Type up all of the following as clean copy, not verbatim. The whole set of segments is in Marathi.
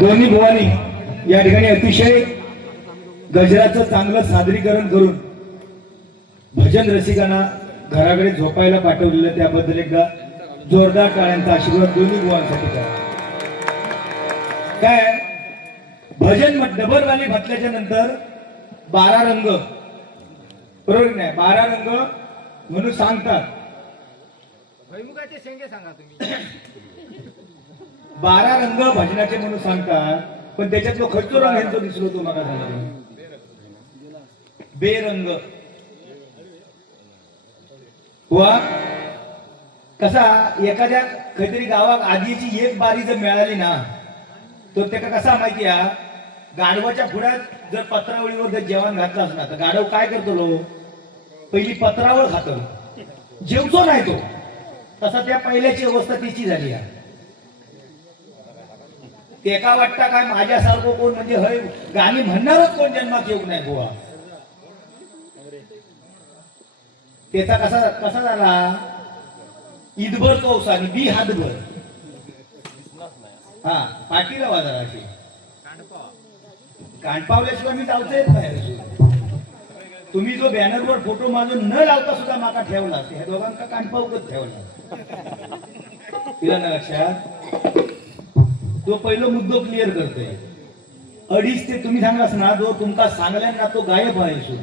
दोन्ही भुवानी या ठिकाणी अतिशय गजराचं चांगलं सादरीकरण करून भजन रसिकांना घराकडे झोपायला पाठवलेलं त्याबद्दल एकदा जोरदार टाळ्यांचा आशीर्वाद दोन्ही भुवांसाठी करा. काय भजन डबलवाली म्हटल्याच्या नंतर 12 रंग बरोबर नाही, 12 रंग म्हणून सांगतात. भैमुगाचे शेंगे सांगा तुम्ही. 12 रंग भजनाचे म्हणून सांगतात, पण त्याच्यात तो खर्चो रंग यांचा दिसलो तुम्हाला सांगतो. बेरंग वा कसा एखाद्या काहीतरी गावात आधीची एक बारी जर मिळाली ना तर त्याला कसा माहिती आहे, गाढवाच्या पुढ्यात जर पत्रावळीवर जर जेवण घातलं असणार तर गाढव काय करतो लो, पहिली पत्रावळ खातो, जेवतो नाही तो. तसा त्या पहिल्याची अवस्था त्याची झाली आहे. ते का वाटतं काय माझ्यासारखं कोण म्हणजे हय गाणी म्हणणारच कोण जन्मात येऊ नाही बुवा. त्याचा कसा कसा झाला, ईदभर तोस आणि बी हातभर. हा पाठीला बाजाराची कानपावल्याशिवाय मी जाऊच येत नाही. तुम्ही जो बॅनरवर फोटो माझं न लावता सुद्धा माका ठेवला, ह्या दोघांना कानपावकच ठेवला. तिला ना लक्षात तो पहिला मुद्दो क्लिअर करतोय. 2.5 ते तुम्ही सांगास ना जो तुमका सांगल्यान ना तो गायब आहे.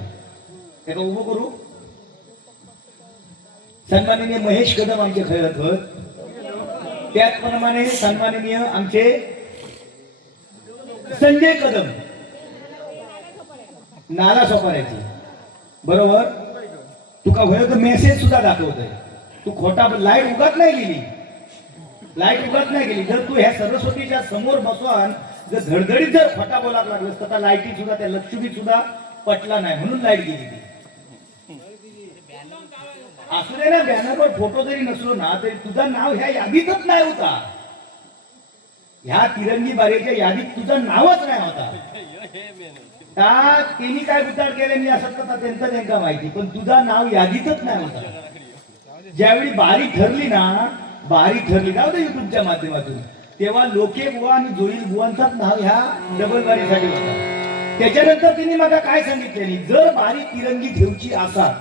त्याला उभं करू. सन्माननीय महेश कदम आमचे खरत होत, त्याचप्रमाणे सन्माननीय आमचे संजय कदम नाला सोपाऱ्याची बरोबर. तुका होय तर मेसेज सुद्धा दाखवतोय. तू खोटा लाईट उगत नाही गेली, लाईट उगत नाही गेली. जर तू ह्या सरस्वतीच्या समोर बसवान जर धडधडीत जर खोटा बोलाक लागलास तर लाईटी सुद्धा त्या लक्ष्मी सुद्धा पटला नाही म्हणून लाईट गेली. असू दे ना, बॅनरवर फोटो जरी नसलो ना तरी तुझं नाव ह्या यादीतच नाही होता. ह्या तिरंगी बारेच्या यादीत तुझं नावच नाही होता. त्यांनी काय विचार केले मी असं तर त्यांचं नेमका माहिती, पण तुझं नाव यादीतच नाही होता. ज्यावेळी बारी ठरली ना, बारी ठरली ना युट्यूबच्या माध्यमातून, तेव्हा लोके बुवा आणि जोईल बुवांचाच नाव ह्या डबल बारीसाठी होता. त्याच्यानंतर त्यांनी मला काय सांगितले, जर बारी तिरंगी ठेवची असा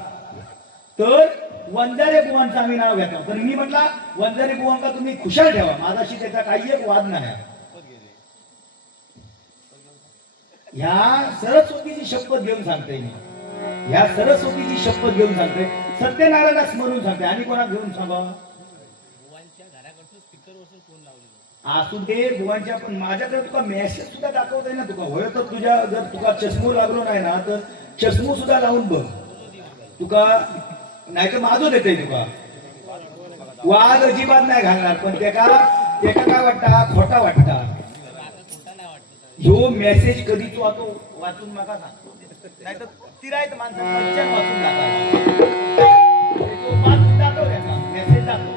तर वंजारे बुवांचं आम्ही नाव घेतो. पण मी म्हटला वंजारे बुवांका तुम्ही खुशाल ठेवा, माझाशी त्याचा काही एक वाद नाही. ह्या सरस्वतीची शपथ घेऊन सांगते मी, ह्या सरस्वतीची शपथ घेऊन सांगते, सत्यनारायणा स्मरून सांगते. आणि कोणा घेऊन सांगा असू दे बुवांच्या. पण माझ्याकडे तुका मेसेज सुद्धा दाखवता ना तुका होय तर तुझ्या जर तुका चष्मू लागलो नाही ना तर चष्मू सुद्धा लावून बघ. तुका नाही तर माझं देते तुका वाद अजिबात नाही घालणार. पण त्याका काय वाटता, खोटा वाटता. ह्यो मेसेज कधी तू आता वाचून माका सांगतो, नाही तर तिरायत माणसं पंचायत वाचून मेसेज दाखव.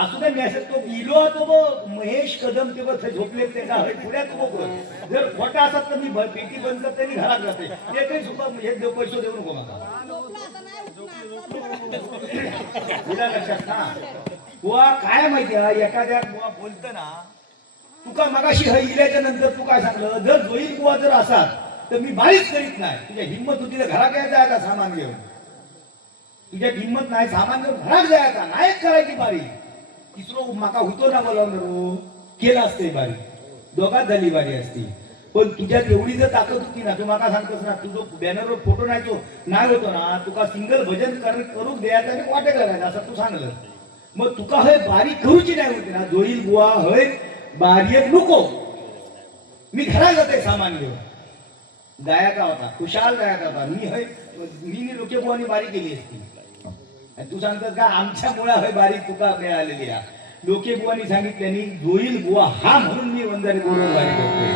असू दे मेसेज तो गेलो तो महेश कदम ते बघ झोपले ते का पुढ्यात उभं. जर खोटा असत तर मी पेटी बंद करते आणि घरात जाते. ते काही सुद्धा हे पैसे देऊ नको मला. लक्षात ना बुवा काय माहिती आहे, एखाद्या बुवा बोलत ना तुका मगाशी ह इल्याच्या नंतर तू काय सांगलं, जर जोईल बुवा जर असाल तर मी बारीच करीत नाही. तुझ्या हिंमत होती तर घरात यायचा का सामान घेऊन, तुझ्या हिंमत नाही सामान घेऊन घरात जायचा नाहीच करायची बारी. तिसरो माका होतो ना बोलावणार केला असते बारी, दोघात झाली बारी असती. पण तुझ्यात एवढी जर ताकद होती ना, तू माका सांगतोस ना तुझं बॅनरवर फोटो नाही होतो ना, तुका सिंगल भजन करू द्यायचं आणि वाटेल करायचं असं तू सांगलं. मग तुका हय बारी करूची नाही होती ना, जोईल बुवा हय बारीक नको, मी घरात जाते सामान घेऊन. जायचा होता, खुशाल जायचा होता. मी लोके बुवानी बारी केली असती. तू सांगतस का आमच्या मुळे हय बारीक तुका मिळालेली आहे. लोके बुवानी सांगितल्यानी जोईल बुवा हा म्हणून मी वंजारी बरोबर बारी करतोय.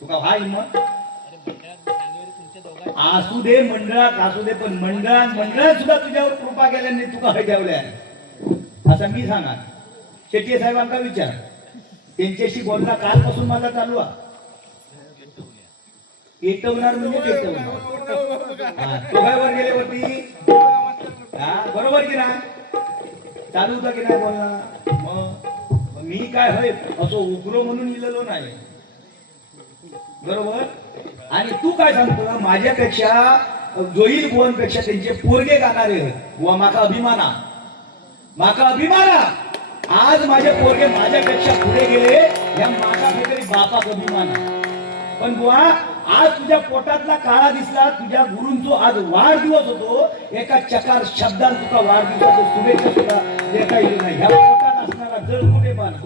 तुका हा हिंमत असू दे, मंडळात असू दे, पण मंडळात सुद्धा तुझ्यावर कृपा केल्याने तुका हय ठेवल्या असं मी सांगा. शेट्टी साहेबांका विचार, त्यांच्याशी बोलला कालपासून माझा चालू आहे. पेटवणार म्हणजे पेटवणार. तो काय वर गेले वरती बरोबर की नाही, चालू होता की नाही बोलणार. मग मी काय होय असो उग्र म्हणून लिहिलेलो नाही, बरोबर. आणि तू काय सांगतो, माझ्यापेक्षा जोईल बुवांपेक्षा त्यांचे पोरगे गाणारे बुवा, माका अभिमाना, माका अभिमाना. आज माझे पोरगे माझ्यापेक्षा पुढे गेले, या माका काहीतरी बापाक अभिमान. पण बुवा आज तुझ्या पोटातला काळा दिसला, तुझ्या गुरूंचो आज वाढदिवस होतो, एका चकार शब्दात तुका वाढदिवसाचं शुभेच्छा सुद्धा देता येईल नाही. ह्या पोटात असणारा जळ कुठे पाहणार.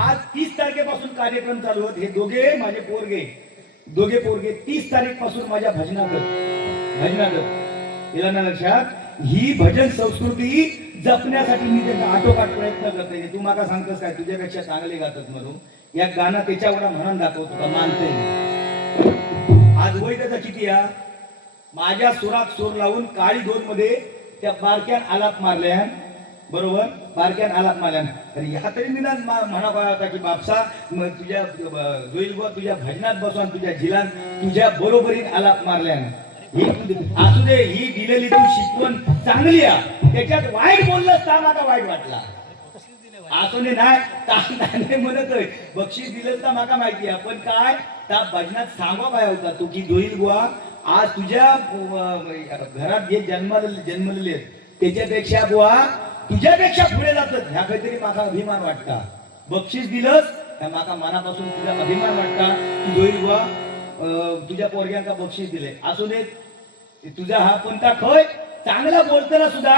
आज 30 तारखेपासून कार्यक्रम चालू होत. हे दोघे माझे पोरगे, दोघे पोरगे 30 तारीख पासून माझ्या भजनात येणार ना लक्षात. ही भजन संस्कृती जपण्यासाठी मी त्यांचा आटोकाट प्रयत्न करते. तू माका सांगतोस काय तुझ्यापेक्षा चांगले गातात म्हणून, या गाणं त्याच्यावर म्हणून दाखवतो का मानते. आज वय त्याचा किती या, माझ्या सुरात सूर लावून काळी दोन मध्ये त्या बारक्यान आलाप मारल्या, बरोबर, बारक्यान आलाप मारल्या. तर ह्या तरी निदान म्हणा काय होता की बापसा तुझ्या जोईल बुवा तुझ्या भजनात बसवान, तुझ्या झिलान तुझ्या बरोबरीन आलाप मारल्या. ही असू दे, ही दिलेली तू शिकवण चांगली आहे, त्याच्यात वाईट बोललंस तर माका वाईट वाटला. असू दे नाही म्हणतोय, बक्षीस दिलं तर माका माहिती आहे. पण काय त्या भजनात सांगो काय होता तू की जोईल बुवा आज तुझ्या घरात जे जन्मलेले त्याच्यापेक्षा बुवा तुझ्यापेक्षा पुढे जातात, ह्या काहीतरी माका अभिमान वाटता. बक्षीस दिलंस त्या माका मनापासून तुझा अभिमान वाटता की जोईल बुवा तुझ्या पोरग्यांका बक्षीस दिले. असू दे तुझा हा कोणता खय चांगला बोलताना सुद्धा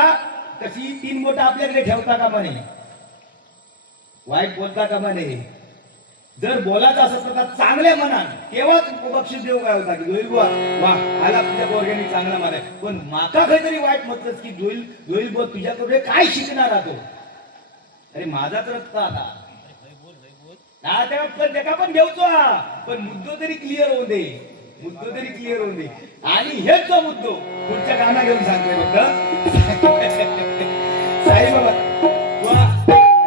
कशी 3 बोट आपल्याकडे ठेवता कामा नये, वाईट बोलता कामा नये. जर बोलायचं असत तर चांगल्या मनात तेव्हाच बक्षीस देऊ काय होता की जोईल बुवा वा आला तुझ्या पोरग्याने चांगला मानाय. पण माका काहीतरी वाईट म्हटलंच की जोईल बुवा तुझ्याकडे काय शिकणार तो. अरे माझाच रक्त आता त्याका पण घेऊचो, पण मुद्दो तरी क्लिअर होऊन दे, मुद्दो तरी क्लिअर होऊन दे. आणि हेच जो मुद्दो पुढच्या गाणं घेऊन सांगतोय फक्त साईबाबा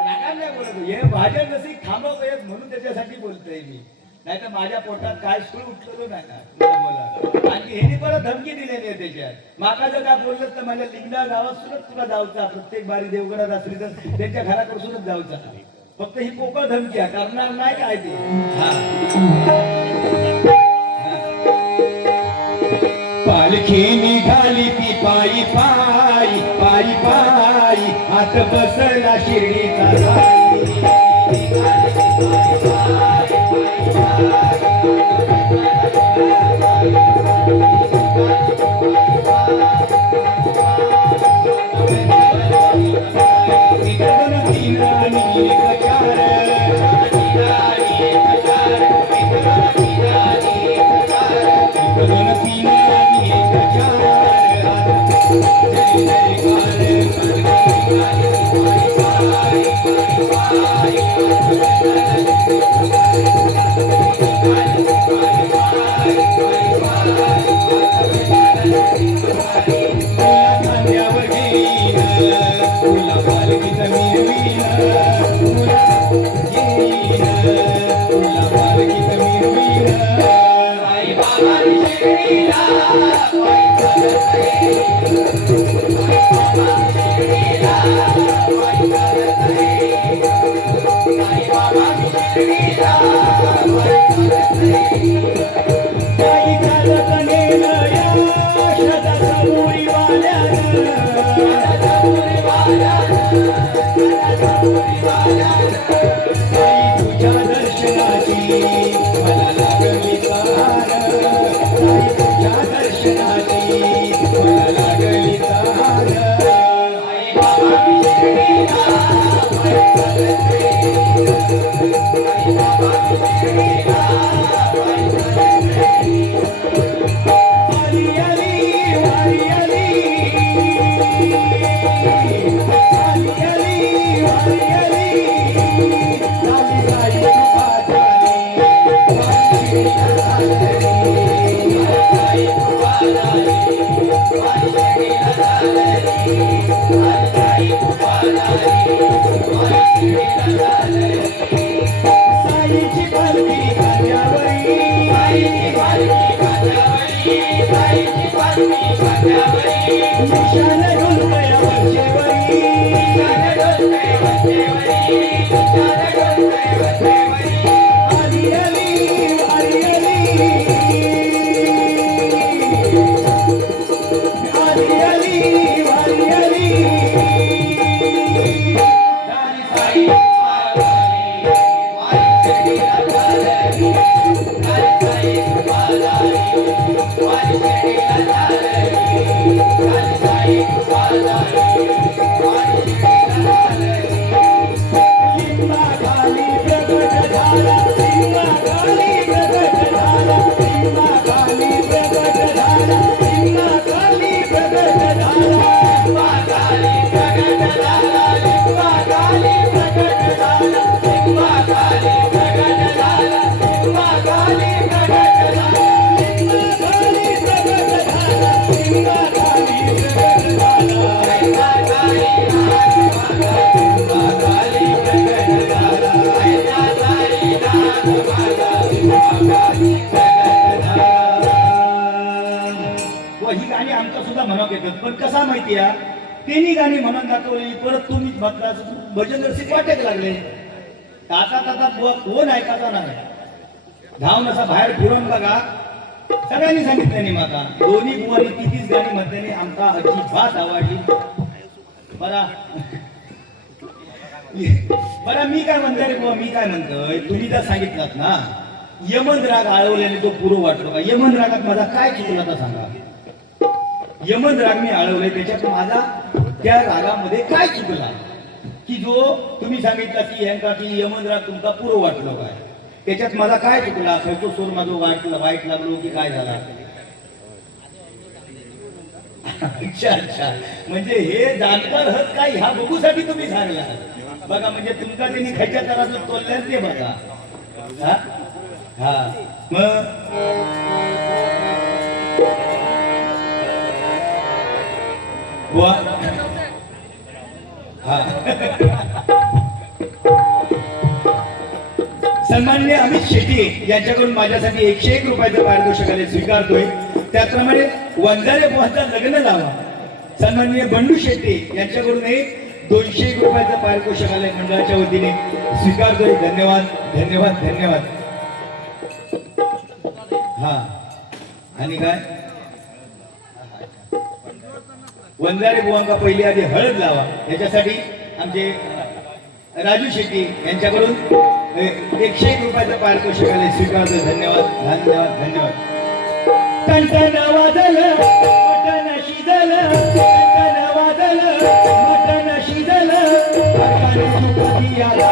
रागान नाही बोलत, हे भाज्या जशी थांबवतोय म्हणून त्याच्यासाठी बोलतोय मी, नाही तर माझ्या पोटात काय सुळ उठलेलो नाही ना बोला. आणि ह्यानी परत धमकी दिलेली आहे त्याच्यात. माका जर काय बोललं तर माझ्या लिंगडा गावात सुद्धा तुला जाऊचा, प्रत्येक बारी देवगडात असली तर त्यांच्या घराकडूनच जाऊचा. फक्त ही पोकळ धमकी आहे, करणार नाही काय ते. पालखी निघाली ती पायी पायी पायी पायी, आत बसला शिर्डीचा Sai. Ali, Ali, Ali, Ali. ही गाणी आमचा सुद्धा म्हणत येतात पण कसा माहिती आहे त्यांनी गाणी म्हणून दाखवली परत तुम्हीच म्हटला भजन रसिक वाटेक लागले ताता ताता बुवा कोण ऐकायचा नाही धावून असा बाहेर फिरून बघा सगळ्यांनी सांगितलं नाही माता दोन्ही बुवानी तिथीच गाणी म्हणतानी आमका अजिबात आवडली बरा बरं मी काय म्हणतोय रे बुवा मी काय म्हणतोय तुम्ही जर सांगितलात ना यमन राग आळवल्याने तो पुरो वाटतो का यमन रागात माझा काय चुकला तर सांगा यमन राग मी आळवले त्याच्यात माझा त्या रागामध्ये काय चुकला की जो तुम्ही सांगितला की यांका की यमन राग तुमचा पुरो वाटलो काय त्याच्यात माझा काय चुकला खर्चो सोर माझं वाईट लागलो की काय झाला अच्छा अच्छा म्हणजे हे जाणकार हत काय ह्या बघूसाठी तुम्ही सांगला बघा म्हणजे तुमचा त्यांनी खायच्या तरातून तोलल्या ते बघा हा हा मग बुवा हा सन्माननीय अमित शेट्टी यांच्याकडून माझ्यासाठी 101 रुपयाचं पारितोषिक आले स्वीकारतोय त्याचप्रमाणे वंजारे बुवांचं लग्न लावा सन्माननीय बंडू शेट्टी यांच्याकडून 201 रुपयाचं पारितोषिक आले मंडळाच्या वतीने स्वीकारतोय धन्यवाद धन्यवाद धन्यवाद हा आणि काय वंजारे बुवांका पहिली आधी हळद लावा याच्यासाठी आमचे राजू शेट्टी यांच्याकडून 101 रुपयाचं पारितोषिक आले स्वीकारतो धन्यवाद धन्यवाद धन्यवाद कंटन वाजलं मटन शिजलं कंटन वाजलं मटन शिजलं कंटन सुखी आला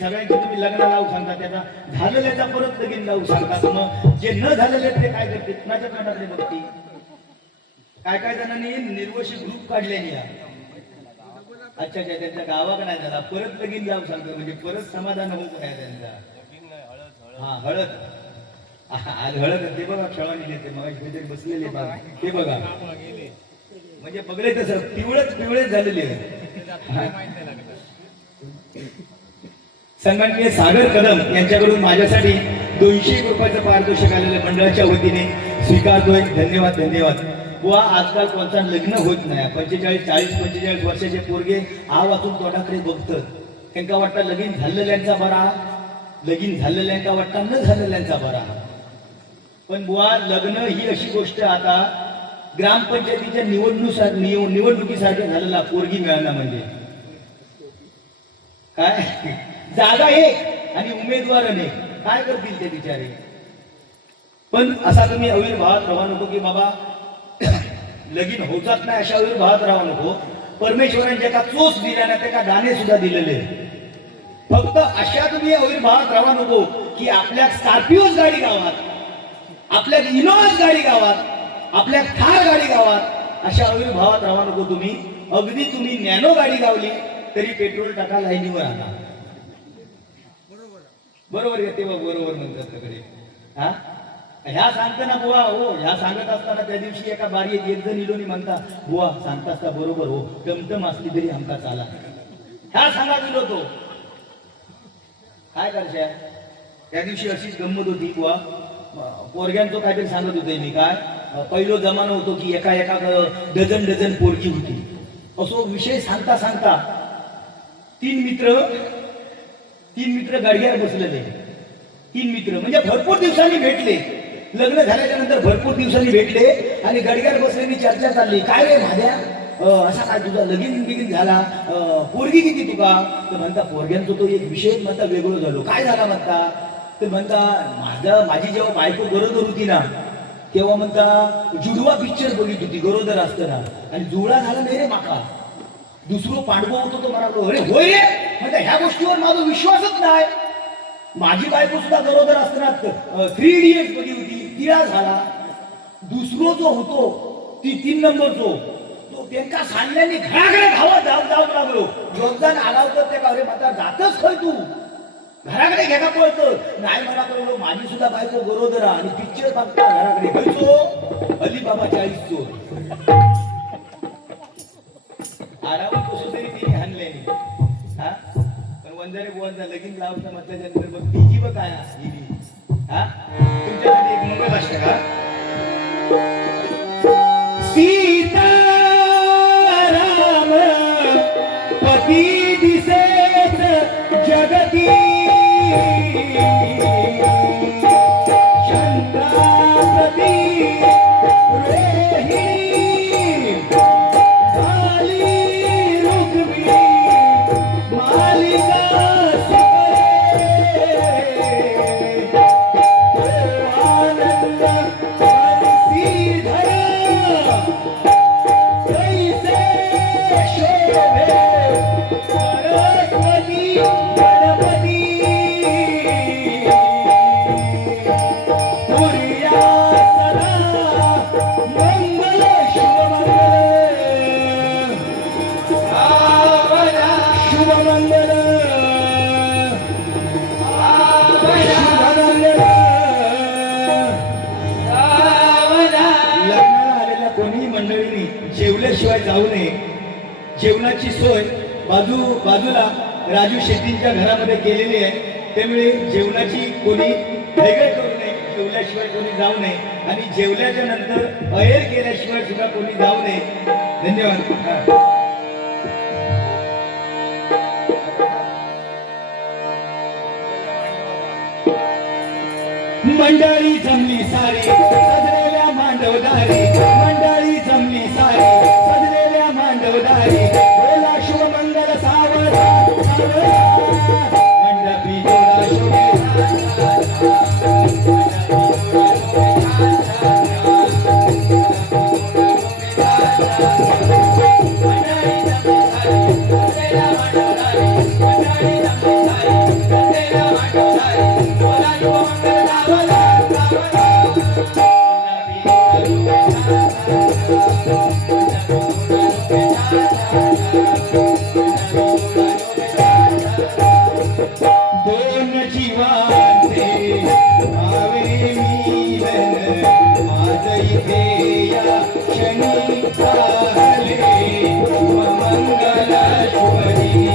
सगळ्यांची तुम्ही लग्न लावू सांगता त्याचा झालेल्याचा परत लगीन लावू सांगता मग जे न झालेले ते काय करते कुणाच्या तोंडातले बघते काय काय जणांनी निर्वशी ग्रुप काढलेली अच्छा अच्छा त्यांच्या गावाकडे नाही झाला परत लगीन लावू सांगतो म्हणजे परत समाधान होऊ काय त्यांचा हा हळद आज हळद ते बघा खेळाने देते मग बसलेले बघा ते बघा म्हणजे बघले तसं पिवळेच झालेले सन्माननीय सागर कदम यांच्याकडून माझ्यासाठी 201 रुपयाचं पारितोषिक आलेलं मंडळाच्या वतीने स्वीकारतोय धन्यवाद धन्यवाद बुवा आजकाल कोणता लग्न होत नाही 45 वर्षाचे पोरगे आ वाचून तोंडाकडे बघतात त्यांना वाटतं लगीन झालेल्यांचा बरा लगीन झालेल्यांका वाटतं न झालेल्यांचा बरा पण बुवा लग्न ही अशी गोष्ट आता ग्रामपंचायतीच्या निवडणुकीसारखे झालेला पोरगी मिळाला म्हणजे काय जागा एक आणि उमेदवार अनेक काय करतील ते बिचारे पण असा तुम्ही अविर्भावात राहा नको की बाबा लगीन होतात नाही अशा अविर्भावात राहा नको परमेश्वरांच्या का चोच दिल्या ना त्या दाणे सुद्धा दिलेले फक्त अशा तुम्ही अविर्भावात राहा नको की आपल्या स्कॉर्पिओज गाडी गावात आपल्या इनोवाच गाडी गावात आपल्या थार गाडी गावात अशा आविर्भावात राहा नको तुम्ही. अगदी तुम्ही नॅनो गाडी गावली तरी पेट्रोल टाका लाईनीवर आणा. बरोबर आहे तेव्हा बरोबर म्हणतात सगळे. हा ह्या सांगताना बुवा हो, ह्या सांगत असताना त्या दिवशी एका बारीत एक जण इलोनी म्हणता बुवा सांगता असता बरोबर हो, टमटम असली तरी आमका चाला. ह्या सांगा दिलो तो काय करशा. त्या दिवशी अशीच गंमत होती बुवा. पोरग्यांचं काहीतरी सांगत होते मी काय. पहिलो जमाना होतो की एका एका डझन डझन पोरगी होती. असो विषय सांगता सांगता तीन मित्र गाडीवर बसलेले. तीन मित्र म्हणजे भरपूर दिवसांनी भेटले. लग्न झाल्याच्या नंतर भरपूर दिवसांनी भेटले आणि गाडीवर बसलेली चर्चा चालली. काय रे माझ्या असा काय तुझा लगीन बिगीन झाला, पोरगी किती तुका. तर म्हणता पोरग्यांचा तो एक विषय म्हणता वेगळं झालो. काय झाला म्हणता. तर म्हणता माझी जेव्हा बायको गरोदर होती ना तेव्हा म्हणता जुडवा पिक्चर बघित होती गरोदर असताना आणि जुळा झाला नाही रे माका. दुसरं पांडव होतो तो मला. अरे होय रे म्हणता ह्या गोष्टीवर माझा विश्वासच नाही. माझी बायको सुद्धा गरोदर असताना 3 इडियट्स बघी होती, तिला झाला. दुसरो जो होतो ती 3 नंबरचो तो त्यांना सांडल्याने घराकडे धावत जाऊ लागलो. योगदान आलावतं ते का रे म्हणता जातच खय तू घराकडे घ्या पळतं. नाही मला कळलो माझी सुद्धा बायको गरोदर आणि पिक्चर बघता घराकडे घ्यायचो. अलिबाबाच्या आईचो आराम कसं तरी तिने हाणले. हा पण वंजारे बुवांचा लगीन लावता म्हटल्यानंतर मग तिची बघ काय हा तुमच्यासाठी एक मंगळ भाषा का. सीता राम पती दिसेच जगती चंद्राप्रती रेहिणी जेवल्याशिवाय जाऊ नये. जेवणाची सोय बाजूला राजू शेट्टींच्या घरामध्ये केलेली आहे. त्यामुळे जेवणाची कोणी वेगळे करू नये. जेवल्याशिवाय कोणी जाऊ नये आणि जेवल्याच्या नंतर अहेर केल्याशिवाय सुद्धा कोणी जाऊ नये. धन्यवाद. मंडळी जमली सारी सजलेल्या मांडवदारी. मंडळी जमली सारी सजलेल्या मांडवदारी. बोला शुभमंगल सावरा मंडपी जोडा शोभे. दोन जीवांचे भावे मिलन आज इथे या क्षणी झाले. शुभमंगल शुभदिनी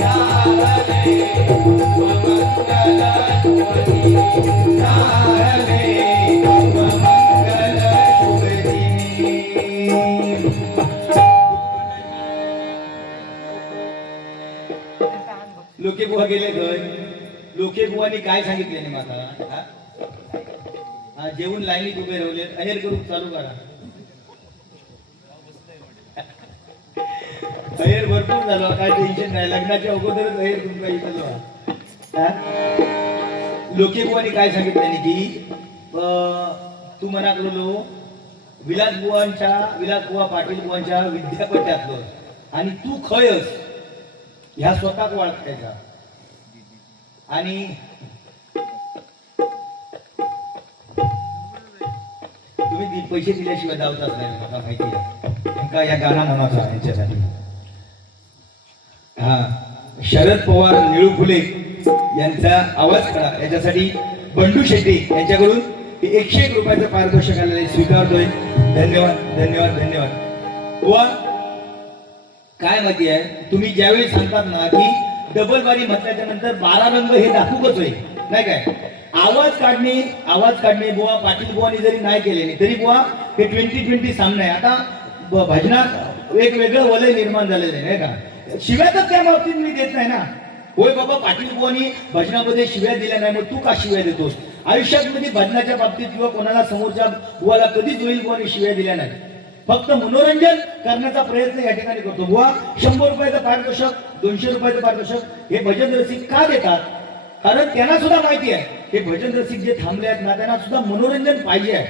झाले. शुभमंगल शुभदिनी झाले. शुभमंगल शुभदिनी. लोके बुवा गेले घर. लोके बुवानी काय सांगितले नाही माता. हा जेवून लाईनीत उभे राहिले. अहेर करून चालू करा. अहेर भरपूर झालो काय टेन्शन नाही. लग्नाच्या अगोदरच अहेर तुमचा इथं. लोके बुवानी काय सांगितले की तू मना करू विलास बुवा पाटील बुवांच्या विद्यापीठातलं आणि तू खयस ह्या स्वतःच ओळखायचा. आणि तुम्ही पैसे दिल्याशिवाय जाऊचाच नाही, मला माहिती आहे. का या गाणं म्हणायचा यांच्यासाठी. हा, शरद पवार निळू फुले यांचा आवाज करा याच्यासाठी बंडू शेट्टी यांच्याकडून 101 रुपयाचं पारितोषिक आलेलं स्वीकारतोय. धन्यवाद धन्यवाद धन्यवाद. वा काय माहिती आहे, तुम्ही ज्यावेळी सांगतात ना की डबल बारी म्हटल्याच्या नंतर 12 रंग हे दाखवूकच होईल नाही काय. आवाज काढणे बुवा पाटील बुवानी जरी नाही केले तरी बुवा हे 2020 सामने आहे. आता भजनात वेगवेगळं वलय निर्माण झालेलं आहे नाही का. शिव्या तर त्या बाबतीत मी देत नाही ना. होय बाबा पाटील बुवानी भजनामध्ये शिव्या दिल्या नाही, मग तू का शिव्या देतोस. आयुष्यात मध्ये भजनाच्या बाबतीत किंवा कोणाला समोरच्या बुवाला कधीच जोईल बुवानी शिव्या दिल्या नाही. फक्त मनोरंजन करण्याचा प्रयत्न या ठिकाणी करतो. बुवा 100 रुपयाचं पारितोषिक 200 रुपयाचं पारितोषिक हे भजन रसिक का देतात, कारण त्यांना सुद्धा माहिती आहे हे भजन रसिक जे थांबले आहेत ना त्यांना सुद्धा मनोरंजन पाहिजे आहे.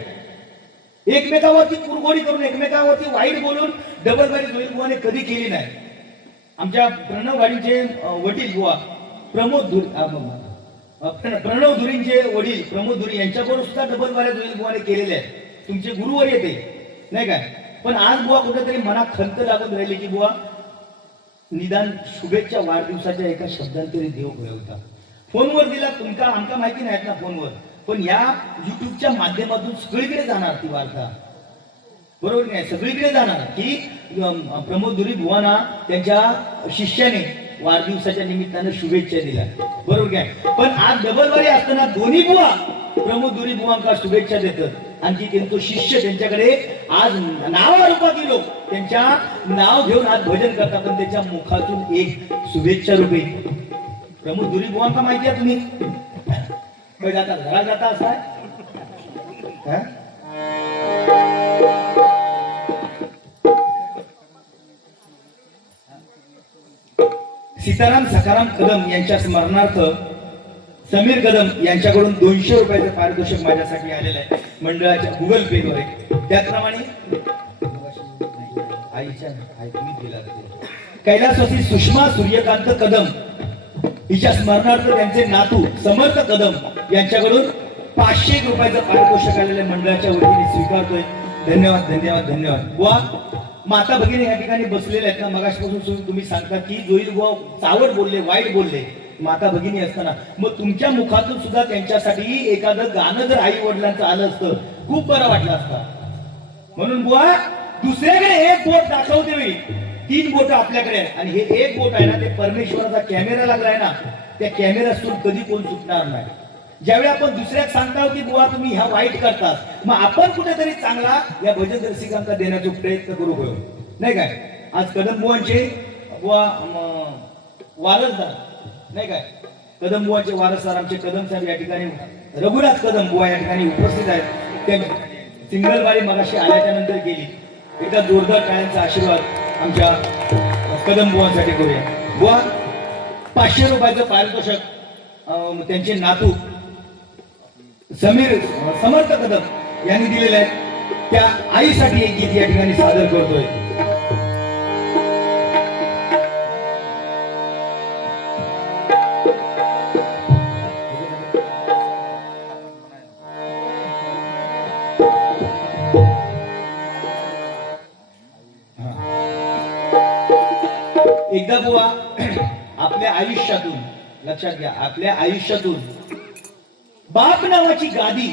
एकमेकावरती कुरघोडी करून एकमेकावरती वाईट बोलून डबल बारी जोईल बुवाने कधी केली नाही. आमच्या प्रणव गाडीचे वडील बुवा प्रणव धुरींचे वडील प्रमोद धुरी यांच्याबरोबर सुद्धा डबल बाऱ्या जोईल बुवाने केलेले आहेत. तुमचे गुरुवर येते नाही काय. पण आज बुवा कुठेतरी मनात खंत लागून राहिली की बुवा निदान शुभेच्छा वाढदिवसाच्या एका शब्दांत तरी देव घडवता. फोनवर दिला तुमका आमका माहिती नाहीत ना फोनवर, पण या युट्यूबच्या माध्यमातून सगळीकडे जाणार ती वार्ता. बरोबर नाही, सगळीकडे जाणार की प्रमोद धुरी बुवांना त्यांच्या शिष्याने वाढदिवसाच्या निमित्तानं शुभेच्छा दिल्या. बरोबर काय. पण आज डबल बारी असताना दोन्ही बुवा प्रमोद धुरी बुवांका शुभेच्छा देतात. आणखी त्यांचा शिष्य त्यांच्याकडे आज नावारूपाची लोक त्यांच्या नाव घेऊन आज भजन करतात, पण त्याच्या मुखातून एक शुभेच्छा रूपी प्रमोद धुरी बुवांका माहिती आहे तुम्ही जाता घरा जाता असा आहे. सीताराम सखाराम कदम यांच्या स्मरणार्थ समीर कदम यांच्याकडून 200 रुपयाचं पारितोषिक माझ्यासाठी आलेलं आहे मंडळाच्या गुगल पे द्वारे. त्याचप्रमाणे कैलासवासी सुषमा सूर्यकांत कदम हिच्या स्मरणार्थ त्यांचे नातू समर्थ कदम यांच्याकडून 500 रुपयाचं पारितोषिक आलेलं मंडळाच्या वतीने स्वीकारतोय. धन्यवाद धन्यवाद धन्यवाद. बुवा माता भगिनी या ठिकाणी बसलेल्या आहेत ना, मगासपासून तुम्ही सांगता की जोईल बुवा चावट बोलले वाईट बोलले माता भगिनी असताना, मग तुमच्या मुखातून सुद्धा त्यांच्यासाठी एखादं गाणं जर आई वडिलांचं आलं असतं खूप बरं वाटलं असतं. म्हणून बुवा दुसऱ्याकडे एक बोट दाखवते वेळी 3 बोट आपल्याकडे आहे आणि हे एक बोट आहे ना ते परमेश्वराचा कॅमेरा लागलाय ना, त्या कॅमेऱ्यातून कधी कोण सुटणार नाही. ज्यावेळी आपण दुसऱ्याक सांगता की बुवा तुम्ही ह्या वाईट करतात, मग आपण कुठेतरी चांगला या भजन रसिकांना देण्याचा प्रयत्न करू नाही काय. आज कदम बुवांचे बुवा वारसदार नाही काय, कदम बुवांचे वारसदार आमचे कदम साहेब या ठिकाणी रघुनाथ कदम बुवा या ठिकाणी उपस्थित आहेत. त्या सिंगल बारी मगाशी आल्याच्या नंतर गेली. एकदा जोरदार टाळ्यांचा आशीर्वाद आमच्या कदम बुवांसाठी करूया. बुवा 500 रुपयाचं पारितोषिक त्यांचे नातू समीर समर्थ कदम यांनी दिलेले आहे. त्या आईसाठी एक गीत या ठिकाणी सादर करतोय. एकदा बुवा आपल्या आयुष्यातून लक्षात घ्या, आपल्या आयुष्यातून बाप नावाची गादी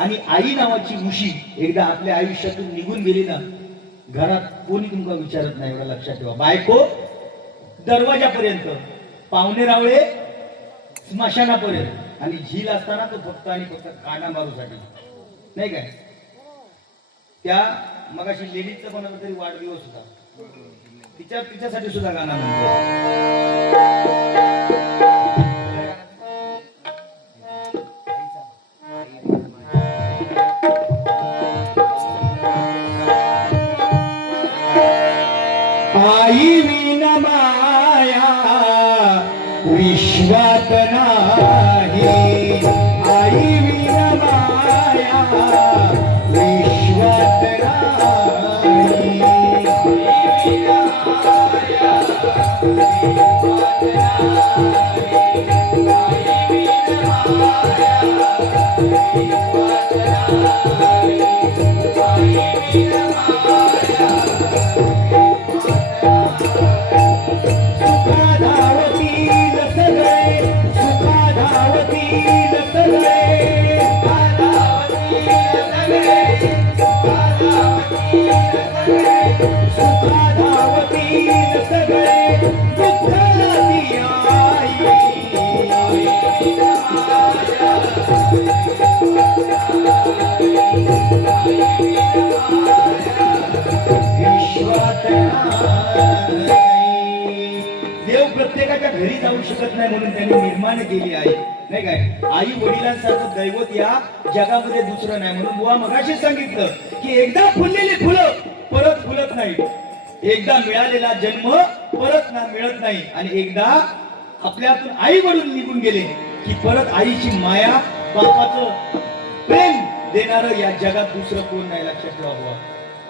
आणि आई नावाची उशी एकदा आपल्या आयुष्यातून निघून गेली ना, घरात कोणी तुमका विचारत नाही. एवढं लक्षात ठेवा. बायको दरवाजापर्यंत, पाहुणे रावळे स्मशानापर्यंत आणि झील असताना तो फक्त आणि फक्त काना मारूसाठी नाही काय. त्या मगाशी लेडीजचा पण तरी वाढदिवस होता, तिच्यासाठी सुद्धा गाणं म्हणतो. आई विन माया विश्वात नाही, आई विन माया विश्वात नाही. सुखा धावतील सगळे दुःख ती विश्वात देव प्रत्येकाच्या घरी जाऊ शकत नाही म्हणून त्यांनी निर्माण केली आहे नाही काय आई वडिलांसारखं दैवत या जगामध्ये दुसरं नाही म्हणून बुवा मगाशी सांगितलं की एकदा फुललेली फुलं परत फुलत नाही एकदा मिळालेला जन्म परत ना मिळत नाही आणि एकदा आपल्यातून आई वडील निघून गेले की परत आईची माया बापाचं प्रेम देणारं या जगात दुसरं कोण नाही लक्षात ठेवा बुवा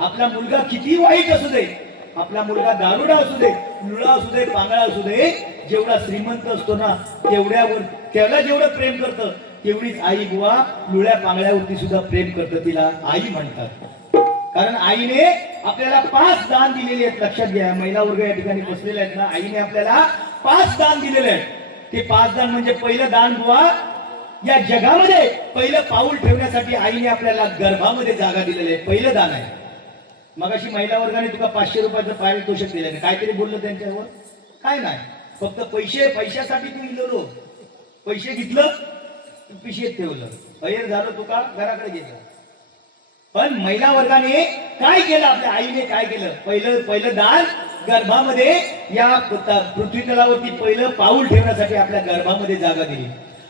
आपला मुलगा किती वाईट असू दे आपला मुलगा दारुडा असू दे लुळा असू दे पांगळा असू दे जेवढा श्रीमंत असतो ना तेवढ्यावर त्याला जेवढं प्रेम करतं तेवढीच आई बुवा लुळ्या पांगळ्यावरती सुद्धा प्रेम करतं तिला आई म्हणतात कारण आईने आपल्याला 5 दान दिलेले आहेत लक्षात घ्या महिला वर्ग या ठिकाणी बसलेले आहेत ना आईने आपल्याला 5 दान दिलेले आहेत ते 5 दान म्हणजे पहिलं दान बुवा या जगामध्ये पहिलं पाऊल ठेवण्यासाठी आईने आपल्याला गर्भामध्ये जागा दिलेली आहे पहिलं दान आहे मगाशी महिला वर्गाने तुला 500 रुपयाचं पारितोषिक दिलं नाही काहीतरी बोललं त्यांच्यावर काय नाही फक्त पैशासाठी तू इलो पैसे घेतलं पिशेत ठेवलं अयर झालं तुका घराकडे गेलं पण महिला वर्गाने काय केलं आपल्या आईने काय केलं पहिलं दान गर्भामध्ये या पृथ्वी तलावरती पहिलं पाऊल ठेवण्यासाठी आपल्या गर्भामध्ये जागा दिली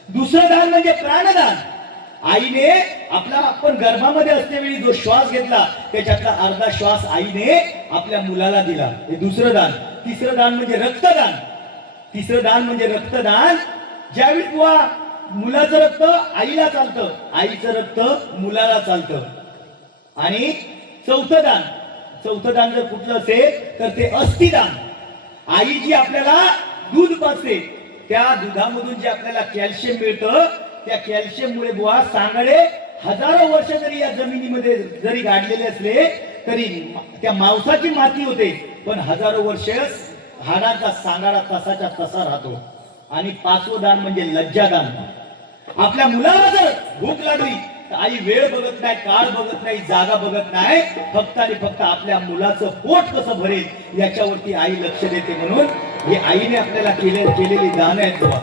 दुसरं दान म्हणजे प्राणदान आईने आपला आपण गर्भामध्ये असतेवेळी जो श्वास घेतला त्याच्यातला अर्धा श्वास आईने आपल्या मुलाला दिला हे दुसरं दान तिसरं दान म्हणजे रक्तदान तिसरं दान म्हणजे रक्तदान ज्यावेळी बुवा मुलाचं रक्त आईला चालतं आईचं रक्त मुलाला चालतं आणि चौथं दान जर कुठलं असेल तर ते अस्थिदान आई जी आपल्याला दूध पाजते त्या दुधामधून जे आपल्याला कॅल्शियम मिळतं त्या कॅल्शियममुळे बुवा सांगडे हजारो वर्ष जरी या जमिनीमध्ये जरी गाडलेले असले तरी त्या मांसाची माती होते पण हजारो वर्ष हाडाचा सांगाडा तसाच्या तसा राहतो आणि 5वं दान म्हणजे लज्जादान आपल्या मुलाला जर भूक लागली तर आई वेळ बघत नाही काळ बघत नाही जागा बघत नाही फक्त आणि फक्त आपल्या मुलाचं पोट कसं भरेल याच्यावरती आई लक्ष देते म्हणून हे आईने आपल्याला केलेली दान आहेत बुवा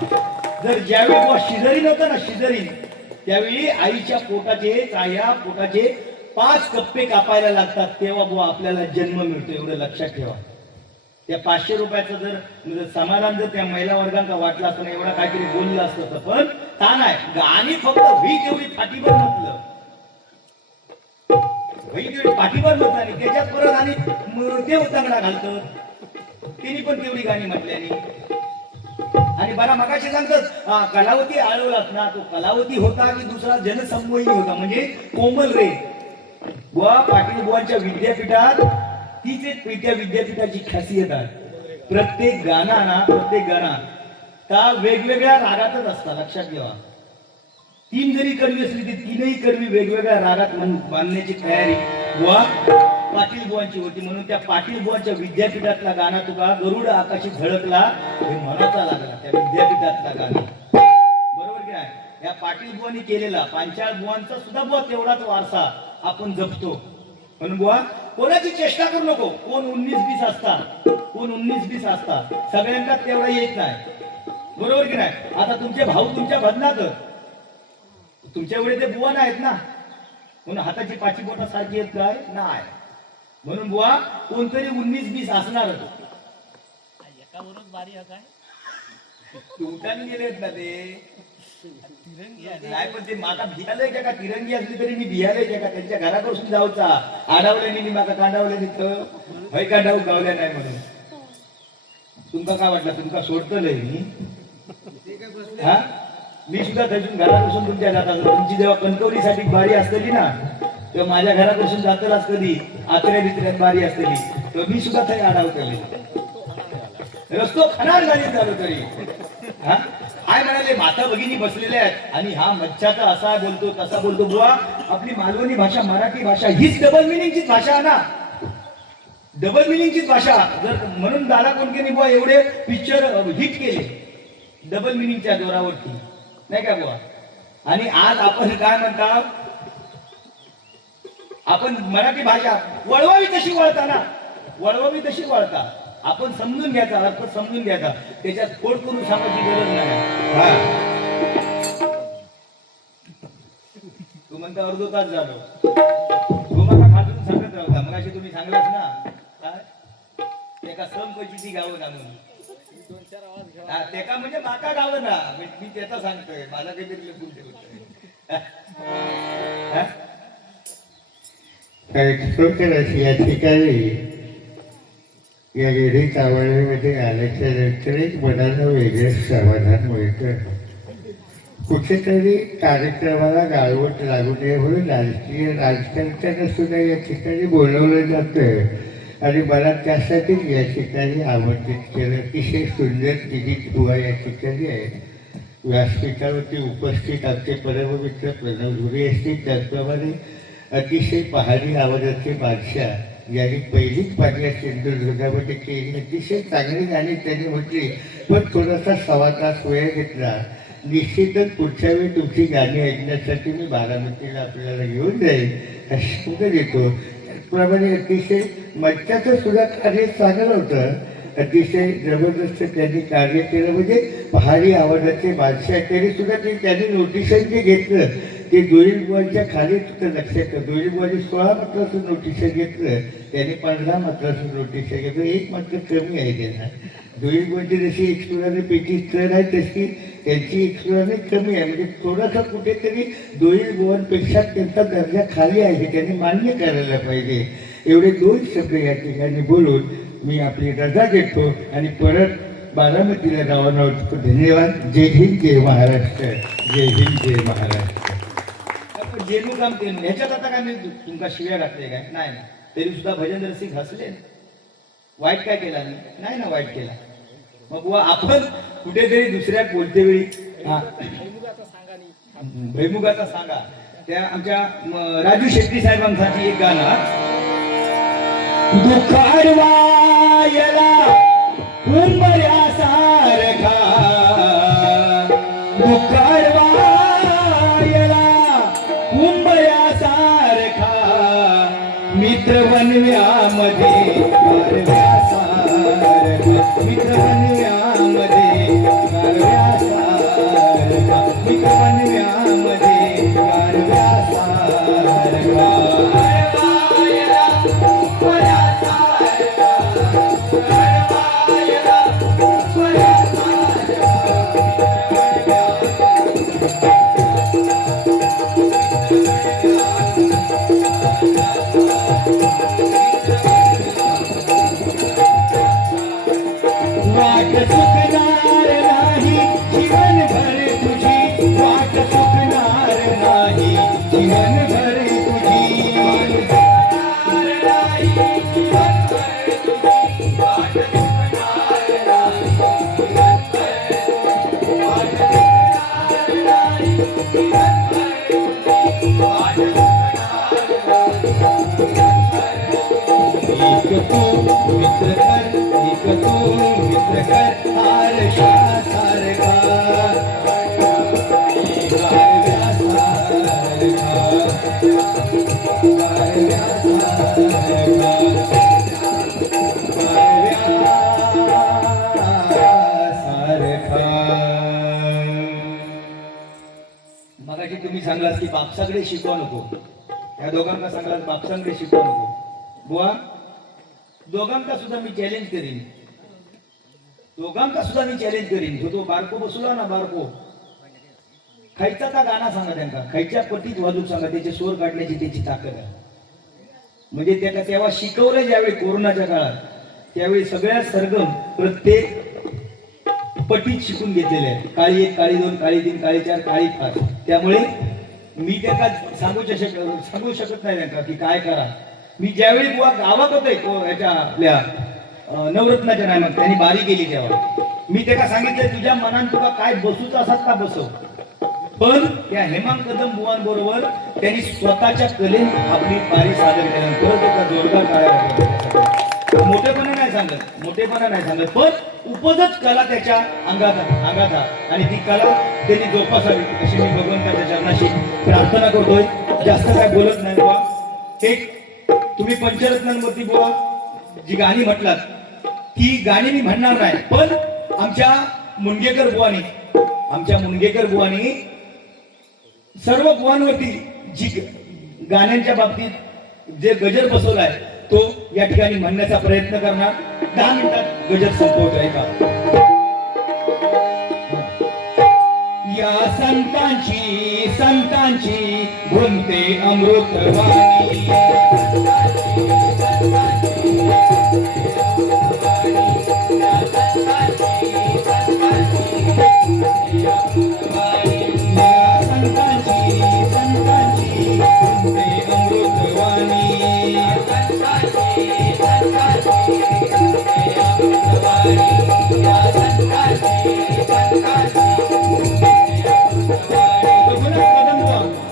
जर ज्यावेळी बुवा शिजरीन होतं ना शिजरीन त्यावेळी आईच्या पोटाचे 5 कप्पे कापायला लागतात तेव्हा बुवा आपल्याला जन्म मिळतो एवढं लक्षात ठेवा त्या 500 रुपयाचं जर समाधान जर त्या महिला वर्गांना वाटलं असतं ना एवढा काहीतरी बोललं असतं पण ताण आहे गाणी फक्त व्ही तेवढी फाटीभर म्हटलं व्ही तेवढी फाटीभर म्हटलं आणि त्याच्यात परत आणि ते उतांगडा घालतं त्यांनी पण तेवढी गाणी म्हटल्यानी आणि बरा मगाशी सांगतात कलावती आळवलात ना तो कलावती होता की दुसरा जनसंमोहिनी होता म्हणजे कोमल रे बुवा पाटील बुवांच्या विद्यापीठात तीच एक त्या विद्यापीठाची खासियत आहे प्रत्येक गाणा त्या वेगवेगळ्या रागातच असतात लक्षात घ्या 3 जरी कडवी असली ती 3ही कडवी वेगवेगळ्या रागात बांधण्याची तयारी बुवा पाटील बुवांची होती म्हणून त्या पाटील बुवांच्या विद्यापीठातला गाणा तुका गरुड आकाशी झळकला हे म्हणाचा लागला त्या विद्यापीठातला गाणं बरोबर की नाही या पाटील बुवांनी केलेला पांचाळ बुवांचा सुद्धा बुवा तेवढाच वारसा आपण जपतो म्हणून बुवा कोणाची चेष्टा करू नको कोण 19-20 असतात सगळ्यांना तेवढा येत नाही बरोबर की नाही आता तुमचे भाऊ तुमच्या बदनात तुमच्या वेळी ते बुवा नाहीत ना म्हणून हाताची पाची बोटा सारखी येत काय नाही म्हणून बुवा कोणतरी 19-20 असणार उठाने गेलेत ना ते नाही पण ते माका भियालय का तिरंगी असली तरी मी भियालय का त्यांच्या घरापासून जाऊचा आडावल्याने मी माका कांडावल्या तिथं हय कांडाव गावल्या नाही म्हणून तुमका काय वाटलं तुमका सोडतलंय मी हा मी सुद्धा त्यातून घरापासून तुमच्या जातात तुमची जेव्हा कणकवलीसाठी बारी असतली ना तेव्हा माझ्या घरापासून जातलाच कधी आचऱ्या बिचऱ्यात बारी असतली तेव्हा मी सुद्धा थंय आडावतले रस्तो खनार झाली झालो तरी हा काय म्हणाले माता भगिनी बसलेल्या आहेत आणि हा मच्छाचा असा बोलतो तसा बोलतो बुवा आपली मालवणी भाषा मराठी भाषा हीच डबल मिनिंगचीच भाषा आहे ना डबल मिनिंगचीच भाषा जर म्हणून दादा कोणकेने बुवा एवढे पिक्चर हिट केले डबल मिनिंगच्या जोरावरती नाही का बुवा आणि आज आपण काय म्हणता आपण मराठी भाषा वळवावी तशी वळता ना, वळवावी तशी वळता. आपण समजून घ्यायचा, अर्थ समजून घ्यायचा, त्याच्यात फोड करून सांगायची गरज नाही. हा तू म्हणता अर्धो तास झालो, तुम्हाला खाजून सांगत राहता. मग अशी तुम्ही सांगलाच ना काय एका सम ती गावं ना म्हणून. ते का म्हणजे माका गावं ना, मी त्याचा सांगतोय, मला काहीतरी लिहून ठेवतोय. या ठिकाणी या गिरीत आवडीमध्ये आल्याच्या नंतर एक मनाला वेगळं समाधान मिळतं. कुठेतरी कार्यक्रमाला गाळवट लागू नये म्हणून राजकीय राजकारत्यांना सुद्धा या ठिकाणी बोलवलं जातं आणि मला त्यासाठीच या ठिकाणी आमंत्रित केलं. अतिशय सुंदर तिघीत बुवा या ठिकाणी आहे. व्यासपीठावरती उपस्थित आमचे परममित्र प्रणव धुरे असतील, त्याचप्रमाणे अतिशय पहाडी आवाजाचे बादशाह यांनी पहिलीच पाहिल्या सिंधुदुर्गामध्ये केली. अतिशय चांगली गाणी त्यांनी म्हटली, पण थोडासा 1.25 तास वेळ घेतला. निश्चितच पुढच्या वेळी तुमची गाणी ऐकण्यासाठी मी बारामतीला आपल्याला घेऊन जाईल अशी सुद्धा देतो. त्याचप्रमाणे अतिशय मंचाचं सुद्धा कार्य चांगलं होतं. अतिशय जबरदस्त त्यांनी कार्य केलं. म्हणजे पहाडी आवाजाचे बादशाह त्यांनी सुद्धा त्यांनी नोटिशन जे घेतलं ते दोरीलबुवांच्या खाली सुद्धा लक्षात येतं. दोरीलबुवांनी 16 मात्राचं नोटिशन घेतलं, त्यांनी 15 मात्राचं नोटिशन घेतलं. एक मात्र कमी आहे त्यांना. दोरीलबुवांची जशी एक्सप्लोराने पेटी चढ आहे तशी त्यांची एक्सप्लोराने कमी आहे. म्हणजे थोडासा कुठेतरी दोरीलबुवांपेक्षा त्यांचा दर्जा खाली आहे, त्यांनी मान्य करायला पाहिजे. एवढे 2 शब्द या ठिकाणी बोलून मी आपली रजा घेतो आणि परत बारामतीला रवाना होतो. धन्यवाद. जय हिंद, जय महाराष्ट्र. जय हिंद, जय महाराष्ट्र. जेनू काम तेनू ह्याच्यात आता काय मी तुमका शिव्या घातले काय नाही ना, तरी सुद्धा भजन रसिक हसले ना. वाईट काय केला नाही ना, वाईट केला. मग बुवा आपण कुठेतरी दुसऱ्या बोलते वेळी भैमुगाचा सांगा. त्या आमच्या राजू शेट्टी साहेबांसाठी एक गाणं, दुखाडवायला उंबऱ्यासारखा, दुखाडवायला उंबऱ्यासारखा, मित्र वनव्यामध्ये गारव्यासारखा, मित्र वनव्यामध्ये गारव्यासारखा, मित्र वनव्यामध्ये गारव्यासारखा. वाट चुकणार नाही जीवनभर तुझी, वाट चुकणार नाही जीवनभर तुझी, वाट चुकणार नाही जीवनभर तुझी, वाट चुकणार नाही जीवनभर, वाट चुकणार नाही जीवनभर तुझी, वाट चुकणार नाही जीवनभर. एक तू मित्र कर आरशा सारखा, मगाशी तुम्ही सांगलात की बापसाकडे शिकवा नको, या दोघांना सांगलात बापसाकडे शिकवा नको. बुवा दोघांका सुद्धा मी चॅलेंज करीन, दोघांका सुद्धा मी चॅलेंज करीन. जो बारको बसला ना, बारको खायचा का गाणं सांगा त्यांना, खायच्या पटीत वाजूक सांगा, त्याचे स्वर काढण्याची त्याची ताकद आहे. म्हणजे त्याला तेव्हा शिकवलं ज्यावेळी कोरोनाच्या काळात, त्यावेळी सगळ्या सरगम प्रत्येक पटीत शिकून घेतलेले आहेत. काळी 1, काळी 2, काळी 3, काळी 4, काळी 5. त्यामुळे मी त्यांना सांगू शकत नाही त्यांना की काय करा. मी ज्यावेळी बुवा गावात होते याच्या आपल्या नवरत्नाच्या नामात त्यांनी बारी केली, तेव्हा मी त्याला सांगितलं तुझ्या मनात तुला काय बसूच असतात का बसव. पण त्या हेमांग कदम बुवांबरोबर त्यांनी स्वतःच्या कलेने आपली बारी सादर केली. परत एका जोरदार टाळ्या. मोठेपणा नाही सांगत, पण उपजत कला त्याच्या अंगात आणि ती कला त्यांनी जोपासावी अशी मी भगवंताच्या चरणाशी प्रार्थना करतोय. जास्त काय बोलत नाही बाबा. एक तुम्ही पंचरत्नांवरती बुवा जी गाणी म्हटलात ती गाणी मी म्हणणार नाही, पण आमच्या मुनगेकर बुवानी सर्व बुवांवरती जी गाण्यांच्या बाबतीत जे गजर बसवलाय तो या ठिकाणी म्हणण्याचा प्रयत्न करणार. 10 मिनिटात गजर संपवतोय का. या संतांची गुंते अमृतवाणी,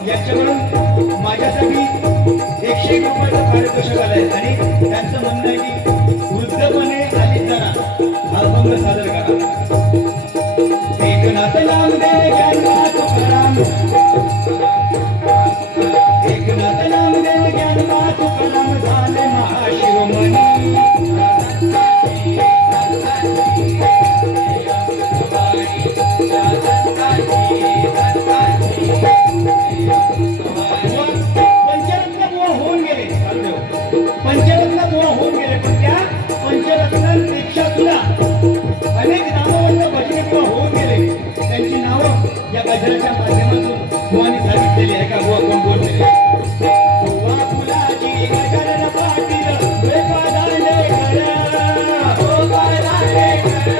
याच्याकडून माझ्यासाठी 101 रुपयाचं पारितोषिक आलंय आणि त्यांचं म्हणणं आहे की वृद्धपणे आली जरा हा अभंग सादर करा. एकनाथ नामदेव ज्ञाननाथ तुकाराम, एकनाथ नामदेव ज्ञाननाथ तुकाराम झाले महाशिरोमणी. पंचरत्न बुवा होऊन गेले, पण त्या पंचरत्नांपेक्षा सुद्धा अनेक नामवंत भजने बुवा होऊन गेले. त्यांची नावं या गजराच्या माध्यमातून बुवानी सांगितलेली आहे का. बुवा कोण बोललेले. बुवा फुलाची गजानन पाटील गोपाळ दांडेकर, गोपाळ दांडेकर,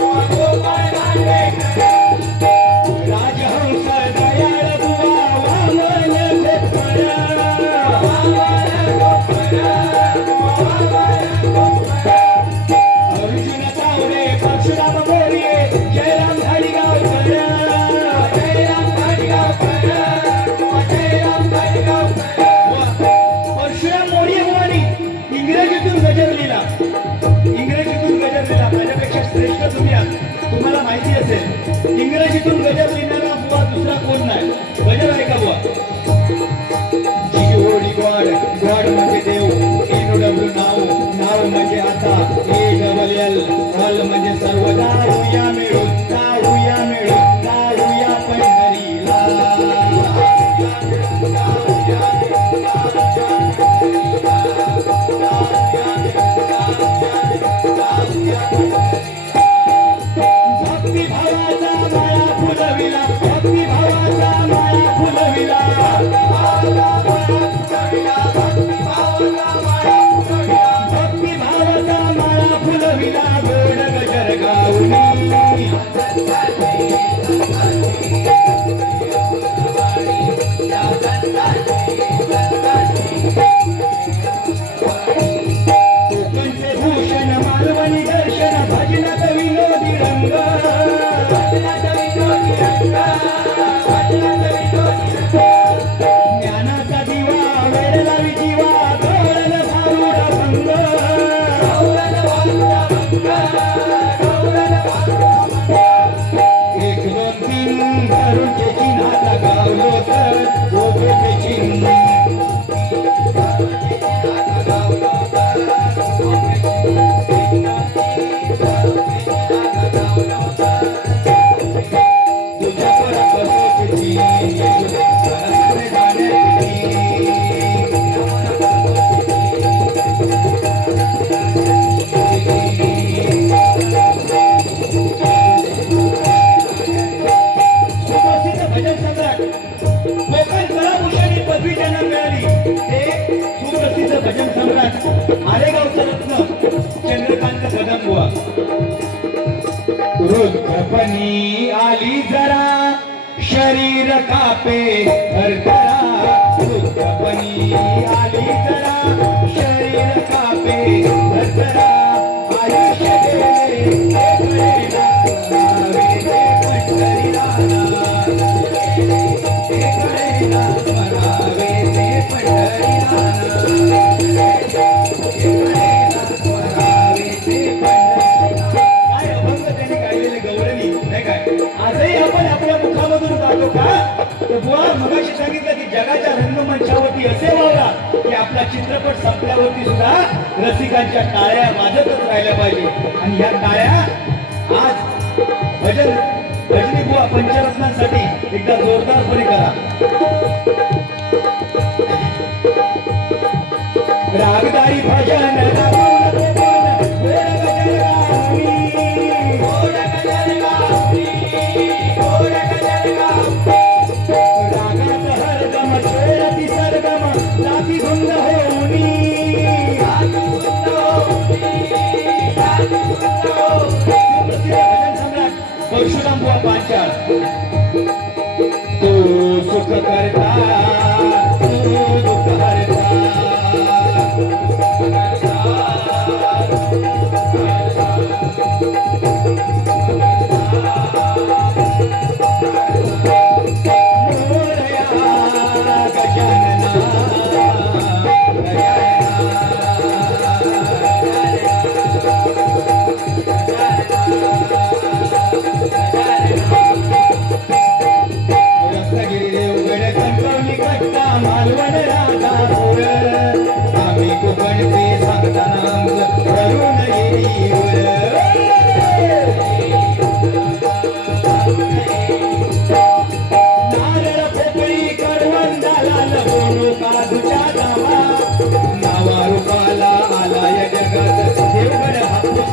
गोपाळ दांडेकर, राजहंस दयाळ बुवा वामन गोपाळ, अर्जुन तावडे परशुराम मोरिये जयराम धाडीगावकर, जयराम धाडीगावकर, जयराम धाडीगावकर. परशुराम मोरिये बुवानी इंग्रजीतून गजर लिहिला, माझ्यापेक्षा श्रेष्ठ तुम्ही आहात, तुम्हाला माहिती असेल. इंग्रजीतून गजर लिहिणारा बुवा दुसरा कोण नाही. गजर आहे का बुवा. होळी गॉड, गॉड म्हणजे देव, NOW नाव म्हणजे आता, ALL ऑल म्हणजे सर्व. जाऊया मिळून, जाऊया मिळून, जाऊया पंढरीला. भक्ती भावाचा माळा फुलविला, भक्ती भावाचा माळा फुलविला, भक्ती भावाचा माळा फुलविला, गोड गजर गाऊनी. कोकणचे भूषण मालवणी दर्शन, भजनात विनोदी रंग, भजनात विनोदी रंग, भजनात विनोदी रंग. ज्ञानाचा दिवा वेडला विजीवा, गौरन भारुडा भंग, गौरन भारुडा भंग, गौरन भारुडा भंग. 1 2 3 धरुणचे चिन्हात गावलो तर गोगोचे चिन्ह, तुझ्या परबसोची भजन सम्राट कोकण कलाभूषण ही पदवी त्यांना मिळाली. ते सुप्रसिद्ध भजन सम्राट आरेगावचं रत्न चंद्रकांत कदम बुवा. रुद्रपणी आली जरा शरीर कापे थरथरा, रुद्रपणी आली जरा शरीर कापे थरथरा. आयुष्य गेले कळेना, मरावे ते पंढरीला, कळेना मरावे ते पंढरीला, मरावे ते पंढरीला. काय अभंग त्यांनी गायलेले गौरवी नाही काय. आजही आपण आपल्या मुखामधून गातो का. बुवा मगाशी सांगितलं की जगाच्या रंगमंचावरती असे वावरा की चित्रपट संपल्यावरती सुद्धा रसिकांच्या टाळ्या वाजतच राहिल्या पाहिजे. आणि ह्या टाळ्या आज भजनी बुवा पंचरत्नांसाठी एकदा जोरदारपणे करा. रागदारी भजन रागात हरदम छेडती सरगम लाती धुंद होऊनी प्रसिद्ध भजन सम्राट परशुराम बुवा पांचाळ. तो सुख करता तू दुःख हरता रत्नागिरी देवगड कणकवली कट्टा मालवण राजापूर आम्ही कोकणचे सांगताना आमचं करून येईवर. नारळ पोपळी करवंदाला लगोनो काजूच्या दावा नावा रूपाला आला या जगात देवगड हापूस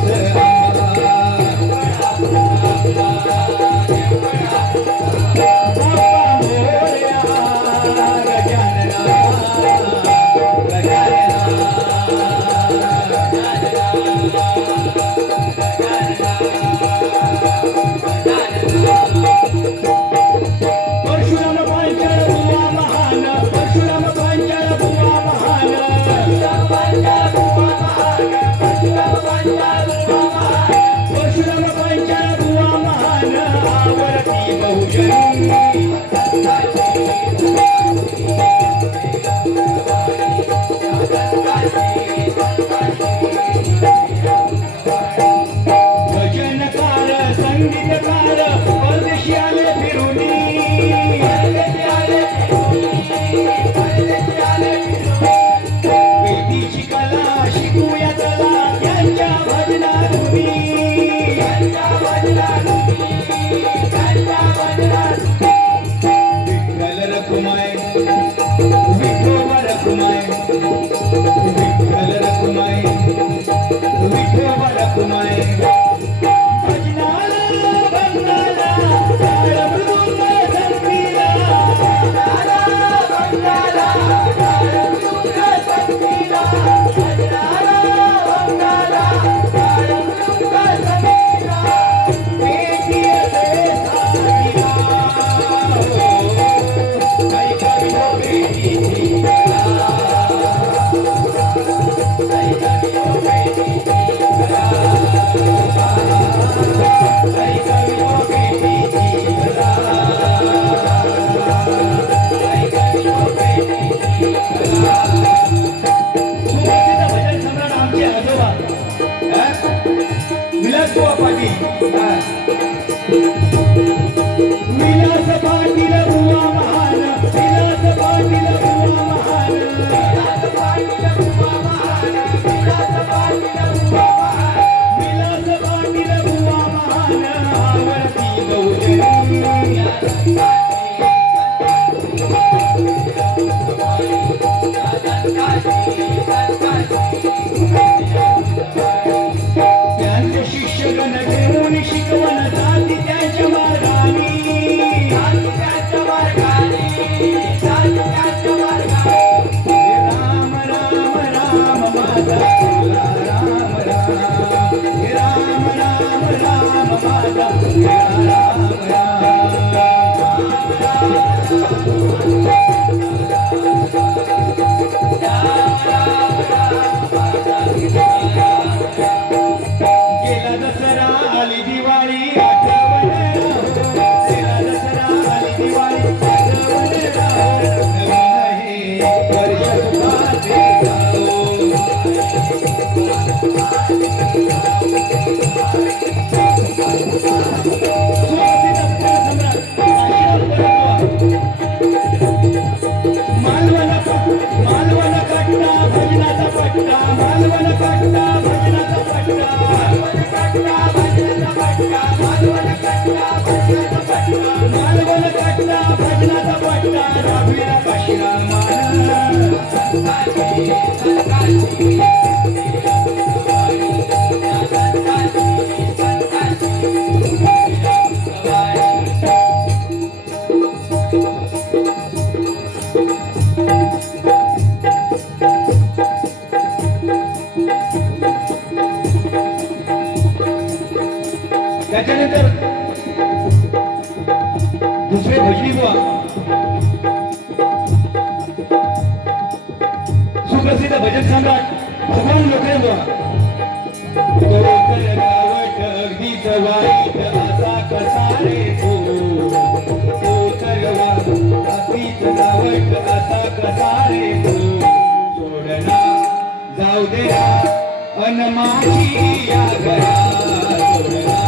परशुराम पांचाळ बुवा महान परशुराम पांचाळ बुवा महान परशुराम पांचाळ बुवा महान आवरती बहुजनी भजनकार संगीतकार परदेशी आले फिरूनी वेदीची कला शिकूया चला यांच्या भजनातूनी विठ्ठल रखुमाय विठोबा रखुमाय विठ्ठल रखुमाय विठोबा रखुमाय भजनाला बंगाला ताळ मृदुंग संगीला सुप्रसिद्ध भजन सम्राट आमचे आजोबा विलास बुवा पाटील विलास पाटील बुवा महान विलास पाटील बुवा महान विलास पाटील बुवा महान आवडती बहुजनी त्यांचे शिष्यगण घेऊन शिकवण जाती त्यांच्या मार्गाने राम राम राम माझा तुला राम त्याच्यानंतर दुसरे भजनी बुवा सुप्रसिद्ध भजन सम्राट भगवान लोकरे बुवा गावट अगदीच वाईट असा कसा रे तो करवा अगदीच गावट असा कसा रे तो सोडना जाऊ दे अन माझी या घरा सोडना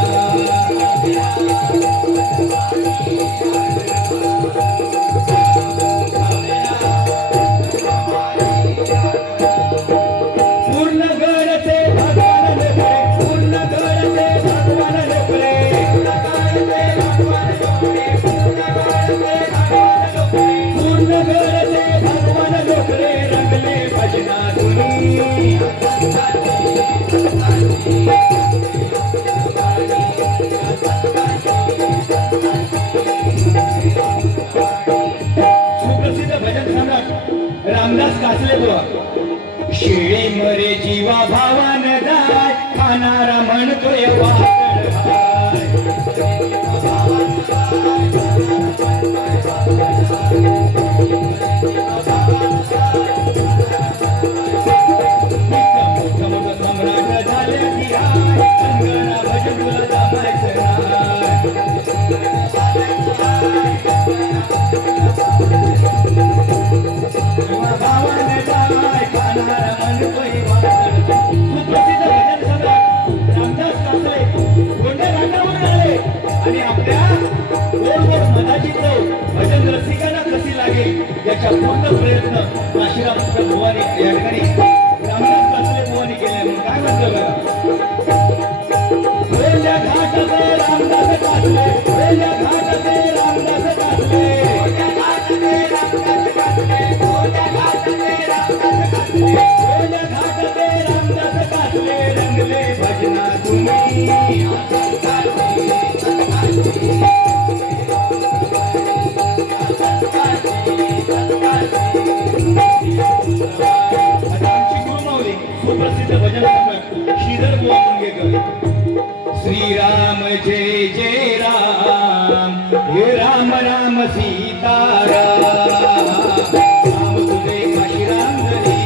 पूर्ण गडचे भगवान लोकरे पूर्ण गडचे भगवान लोकरे पूर्ण गडचे भगवान लोकरे रंगले भजना तुम्ही सुप्रसिद्ध भजन सम्राट रामदास कासले बुवा शेळी मरे जीवा भावान जाय खाणारा म्हणतोय वाकड सम्राट झाले की अंगणा भजन तुला जमायचं भावान जाय खाणारा म्हणतोय वाकड सुप्रसिद्ध भजन सम्राट रामदास कासले गोंडे रांगावरून आले आणि आपल्या गोड गोड मनाची चव भजन रसिकांना कशी लागेल याच्या पूर्ण प्रयत्न काशीराम बुवानी या ठिकाणी रामदास कासले बुवानी केले म्हणून काय म्हणतो बघा वेल्या घाटाचे रामदास कासले वेल्या घाटाचे रामदास कासले वेल्या घाटाचे रामदास कासले वेल्या घाटाचे रामदास कासले रंगले भजना तुम्ही सुप्रसिद्ध भजन सम्राट श्रीधर बुवा मुनगेकर श्रीराम जय जय राम हे राम राम सीताराम राम तुझे काशीराम धरी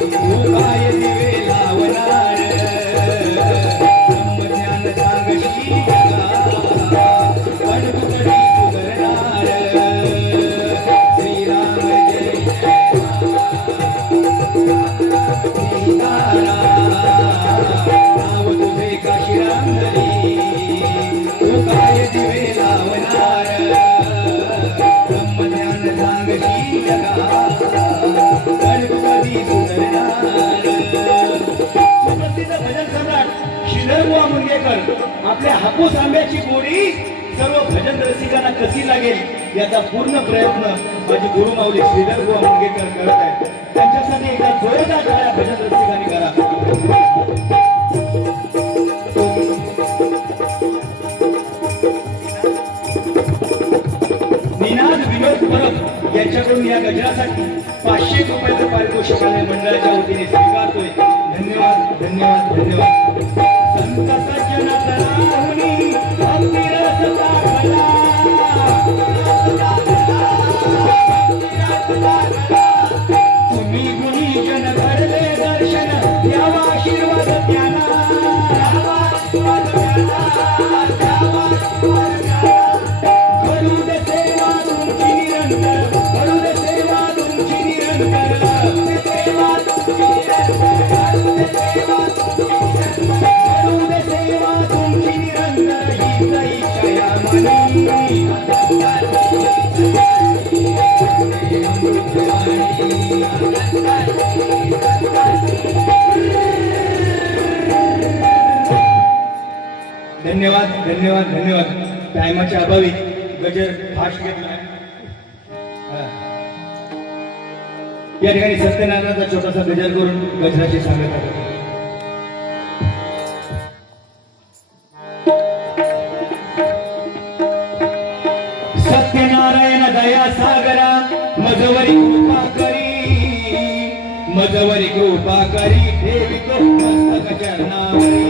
तू काय दिवे लावणार ब्रह्मज्ञान सांगशी अडकुतडी तू करणार श्रीराम जय नाव तुझे काशीराम धरी तू काय दिवे लावणार ब्रह्मज्ञान सांगशी जगा कधी सुधरणार सुप्रसिद्ध भजन सम्राट श्रीधर बुवा मुनगेकर आपल्या हापूस आंब्याची गोडी सर्व भजन रसिकांना कशी लागेल याचा पूर्ण प्रयत्न माझे गुरुमाऊली श्रीधर बुवा मुनगेकर करत आहेत त्यांच्यासाठी एकदा जोरदार टाळ्या भजन रसिकांनी करा निनाद विनोद परब यांच्याकडून या गजरासाठी 500 रुपयाचं पारितोषिक मंडळाच्या वतीने स्वीकारतोय धन्यवाद धन्यवाद धन्यवाद संत सज्जनात राहुनी भक्ती रस दाखला तुम्ही गुणी जन घडले दर्शन द्यावा आशीर्वाद त्यांना करू दे सेवा तुमची निरंतर करू दे सेवा तुमची निरंतर करू दे सेवा तुमची निरंतर हीच इच्छा या मनी धन्यवाद धन्यवाद धन्यवाद टायमाच्या अभावी गजर फास्ट घेतला या ठिकाणी सत्यनारायणाचा छोटासा गजर करून गजराची सांगता करतो सत्यनारायण दया सागरा मजवरी कृपा करी ठेवितो मस्तक चरणावरी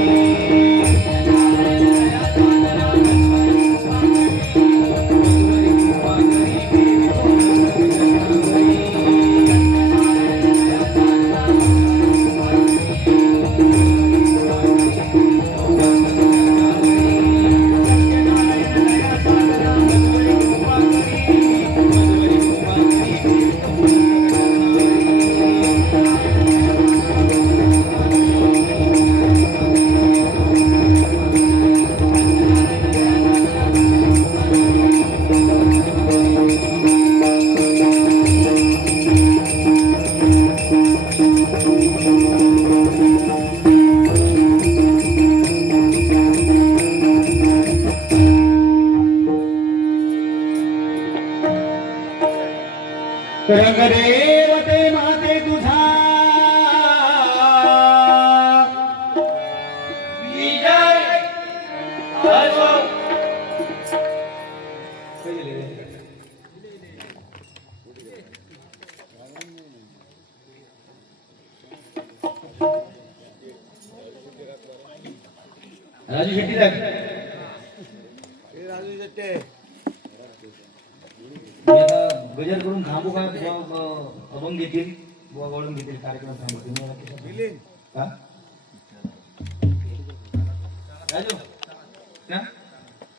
रंगदेवते माते तुझा विजय असो. राजू शेट्टी साहेब गजर करून थांबू का अभंग घेतील बुवा वळून घेतील कार्यक्रम थांबवतील. राजू